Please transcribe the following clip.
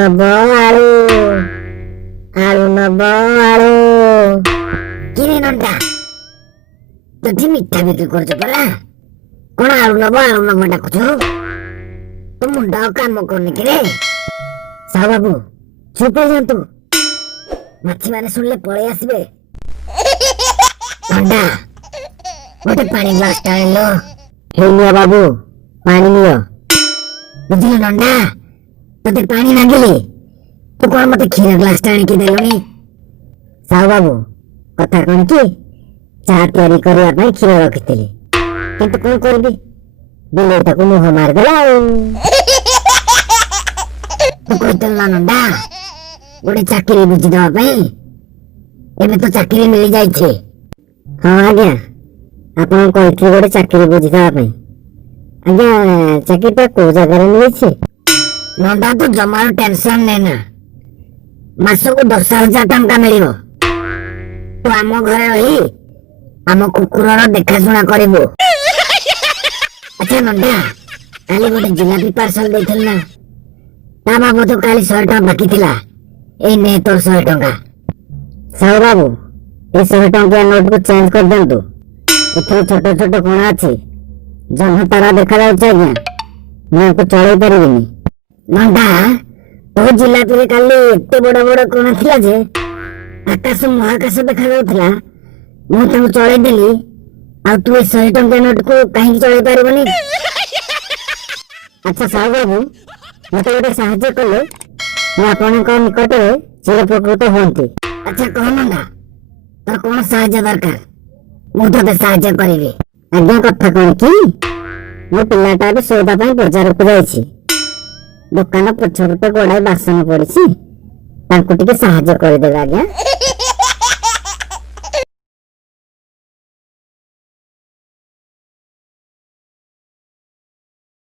ନବ ଆଳୁ ଆଳୁ ନବ ଆଳୁ। କିରେ ନଣ୍ଡା, ତୁଠି ମିଠା ବିକ୍ରି କରୁଛୁ ପରା, କଣ ଆଳୁ ନବ ଡାକୁଛୁ? ତୋ ମୁଣ୍ଡ ଆଉ କାମ କରୁନି କିରେ? ସାହୁ ବାବୁ ଚୁପ ହେଇଯାନ୍ତୁ, ମାଛି ମାନେ ଶୁଣିଲେ ପଳେଇ ଆସିବେ। ନଣ୍ଡା, ଗୋଟେ ପାଣି ଗ୍ଲାସ ଟା ଆଣିଲ। ହେଇ ନିଅ ବାବୁ, ପାଣି ନିଅ। ବୁଝିଲ ନଣ୍ଡା, ତତେ ପାଣି ମାଗିଲି, ତୁ କଣ ମତେ କ୍ଷୀର ଗ୍ଲାସ ଟା ଆଣିକି ଦେଲୁଣି? ସାହୁ ବାବୁ, କଥା କଣ କି, ଚାହା ତିଆରି କରିବା ପାଇଁ କ୍ଷୀର ରଖିଥିଲି, କିନ୍ତୁ କଣ କରିବି, ବିଲେଇ ତାକୁ ମୁହଁ ମାରିଦେଲା ଆଉ। ତୁ କହିଥିଲୁ ନା ନଣ୍ଡା, ଗୋଟେ ଚାକିରି ବୁଝିଦବା ପାଇଁ, ଏବେ ତ ଚାକିରି ମିଳିଯାଇଛି। ହଁ ଆଜ୍ଞା, ଆପଣ କହିଥିଲେ ଗୋଟେ ଚାକିରି ବୁଝିଦବା ପାଇଁ। ଆଜ୍ଞା, ଚାକିରିଟା କୋଉ ଜାଗାରେ ମିଳିଛି? ନଣ୍ଡା, ତୁ ଜମାରୁ ଟେନସନ ନେନା, ମାସକୁ 10,000 ଟଙ୍କା ମିଳିବ। ତୁ ଆମ ଘରେ ରହି ଆମ କୁକୁରର ଦେଖାଶୁଣା କରିବୁ। ଆଚ୍ଛା ନଣ୍ଡା, କାଲି ଗୋଟେ ଜିଲାପି ପାର୍ସଲ ଦେଇଥିଲି ନା, ତା ବାବଦ କାଲି 100 ଟଙ୍କା ବାକି ଥିଲା, ଏଇ ନେ ତୋର 100 ଟଙ୍କା। ସାହୁ ବାବୁ, ଏ 100 ଟଙ୍କିଆ ନୋଟକୁ ଚେଞ୍ଜ କରିଦିଅନ୍ତୁ, ଏଥିରେ ଛୋଟ ଛୋଟ କଣା ଅଛି, ଜହ୍ନ ତାରା ଦେଖାଯାଉଛି ଆଜ୍ଞା, ମୁଁ ଆକୁ ଚଳେଇ ପାରିବିନି। ନଣ୍ଡା, ତୋ ଜିଲାପିରେ କାଲି ଏତେ ବଡ ବଡ କଣା ଥିଲା ଯେ ଆକାଶ ମହାକାଶ ଦେଖାଯାଉଥିଲା, ମୁଁ ତାକୁ ଚଳେଇ ଦେଲି, ଆଉ ତୁ ଏ 100 ଟଙ୍କିଆ ନୋଟକୁ କାହିଁକି ଚଳେଇ ପାରିବୁନି? ଆଚ୍ଛା ସାହୁ ବାବୁ, ମତେ ଗୋଟେ ସାହାଯ୍ୟ କଲେ ମୁଁ ଆପଣଙ୍କ ନିକଟରେ ଚିରଉପକୃତ ହୁଅନ୍ତି। ଆଚ୍ଛା କହ ନଣ୍ଡା, ତୋର କଣ ସାହାଯ୍ୟ ଦରକାର, ମୁଁ ତତେ ସାହାଯ୍ୟ କରିବି। ଆଜ୍ଞା, କଥା କଣ କି, ମୋ ପିଲାଟା ଏବେ ସଉଦା ପାଇଁ ବଜାରକୁ ଯାଇଛି, ଦୋକାନ ପଛପଟେ ଗୋଡ଼ାଏ ବାସନ ପଡିଛି, ତାଙ୍କୁ ଟିକେ ସାହାଯ୍ୟ କରିଦେବେ ଆଜ୍ଞା।